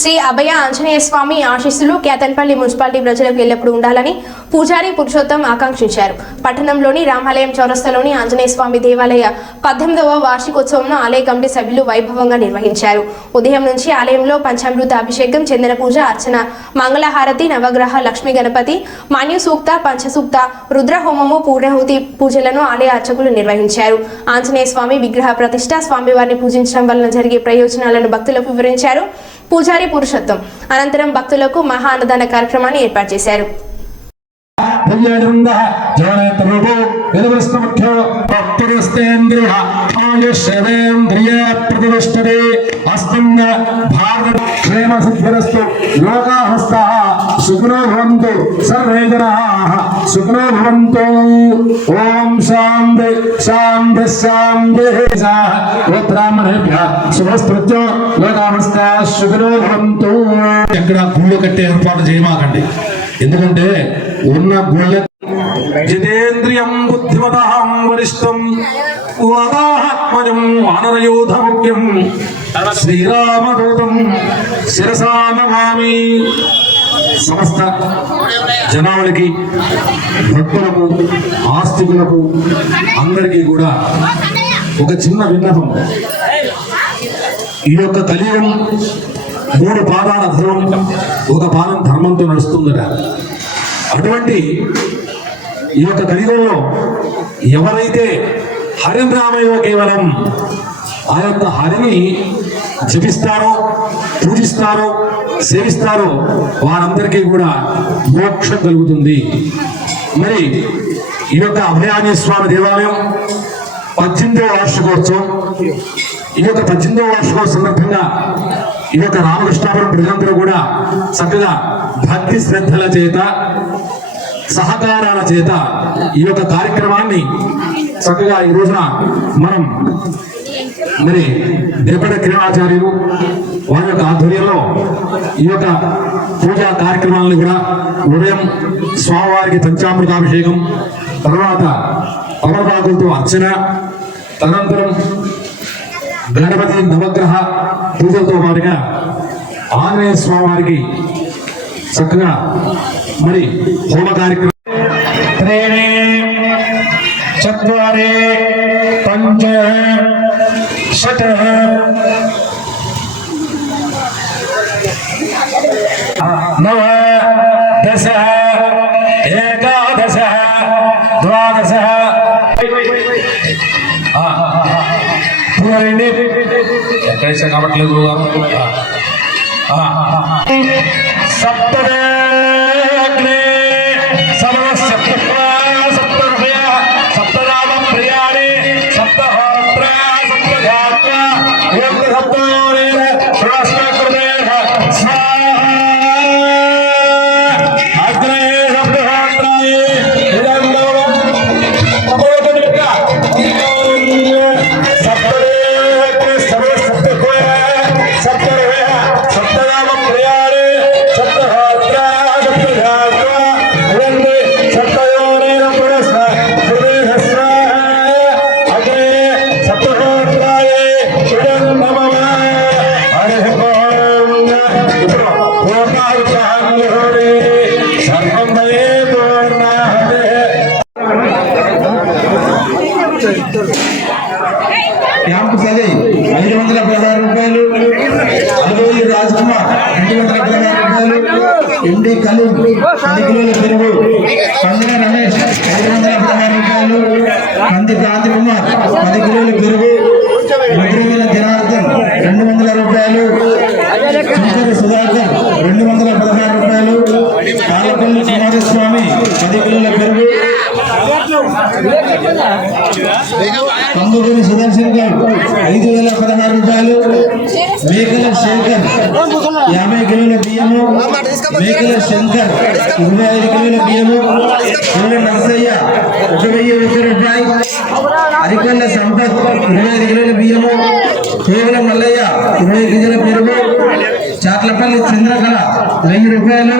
శ్రీ అభయ ఆంజనేయ స్వామి ఆశీస్సులు కేతన్పల్లి మున్సిపాలిటీ ప్రజలకు ఎల్లప్పుడూ ఉండాలని పూజారి పురుషోత్తం ఆకాంక్షించారు. పట్టణంలోని రామాలయం చౌరస్తాలోని ఆంజనేయ స్వామి దేవాలయ 18వ వార్షికోత్సవంను ఆలయ కమిటీ సభ్యులు వైభవంగా నిర్వహించారు. ఉదయం నుంచి ఆలయంలో పంచామృత అభిషేకం, చందన పూజ, అర్చన, మంగళహారతి, నవగ్రహ లక్ష్మీ గణపతి, మాన్య సూక్త, పంచసూక్త, రుద్ర హోమము, పూర్ణాహుతి పూజలను ఆలయ అర్చకులు నిర్వహించారు. ఆంజనేయ స్వామి విగ్రహ ప్రతిష్ఠ, స్వామివారిని పూజించడం వలన జరిగే ప్రయోజనాలను భక్తులకు వివరించారు పూజారి పురుషోత్తం. అనంతరం భక్తులకు మహా అన్నదాన కార్యక్రమాన్ని ఏర్పాటు చేశారు. सुखनो भवन्तु सर्वे जनाः सुखनो भवन्तु। ओम शांति शांति शांति। ब्राह्मणेभ्यः शुभस्तुत्यो लोकामस्ताः सुखनो भवन्तु। ఎక్కడ గుళ్ళు కట్టే ఏర్పాటు చేయమాకండి, ఎందుకంటే ఉన్న గుళ్ళ జితేంద్రియం బుద్ధిమతాం వరిష్టం వాదాత్మజం వానరయోధముఖ్యం శ్రీరామదూతం శిరసా నమామి. సమస్త జనాలకి, భక్తులకు, ఆస్తికులకు అందరికీ కూడా ఒక చిన్న విన్నపం. ఈ యొక్క కలియుగం 3 పాదాల ధర్మం, ఒక పాదం ధర్మంతో నడుస్తుందట. అటువంటి ఈ యొక్క కలియుగంలో ఎవరైతే హరిం రామయో కేవలం ఆ యొక్క హరిని జపిస్తారో, పూజిస్తారో, సేవిస్తారో వారందరికీ కూడా మోక్షం కలుగుతుంది. మరి ఈ యొక్క అభయాంజనేయ స్వామి దేవాలయం 18వ వార్షికోత్సవం, ఈ యొక్క 18వ వార్షికోత్సవం సందర్భంగా ఈ యొక్క రామకృష్ణాపురం ప్రజలందరూ కూడా చక్కగా భక్తి శ్రద్ధల చేత, సహకారాల చేత ఈ యొక్క కార్యక్రమాన్ని చక్కగా ఈ రోజున మనం మరి దేపడ క్రీడాచార్యులు వారి యొక్క ఆధ్వర్యంలో ఈ యొక్క పూజా కార్యక్రమాలను కూడా ఉదయం స్వామివారికి పంచామృతాభిషేకం, తర్వాత తమలపాకులతో అర్చన, తదనంతరం గణపతి నవగ్రహ పూజలతో పాటుగా ఆంజనేయ స్వామివారికి చక్కగా మరి హోమ కార్యక్రమం. 3 4 5 6 9 10 11 12 పూరండి. ఎక్కడైతే కావట్లేదు సప్తగ్నే సప్తహృదయ సప్తనామ ప్రియాణి సప్తహోత్ర సప్తజాత క్యాంపు సది 516 రూపాయలు. అలవేలి రాజ్ కుమార్ 216 రూపాయలు. ఎండి కలీం 10 కిలోల పెరుగు. పందిన రమేష్ 516 రూపాయలు. కంది క్రాంతి కుమార్ 10 కిలోల పెరుగు. ముద్రవేల జనార్దన్ 200 రూపాయలు. చింతరి సుధాకర్ 216 రూపాయలు. పాలపల్లి కుమారస్వామి 10 కిలోల పెరుగు. కందుకూరి సుదర్శన్ గారు 5016 రూపాయలు. మేకల శంకర్ 50 కిలోల బియ్యము. మేకల శంకర్ 25 కిలోల బియ్యము. కోల నరసయ్య 1001 రూపాయి. అరికల్ల సంపత్ 25 కిలోల బియ్యము. కోవల మల్లయ్య 20 కిలోల పెరుగు. చాట్లపల్లి చంద్రకళ 1000 రూపాయలు.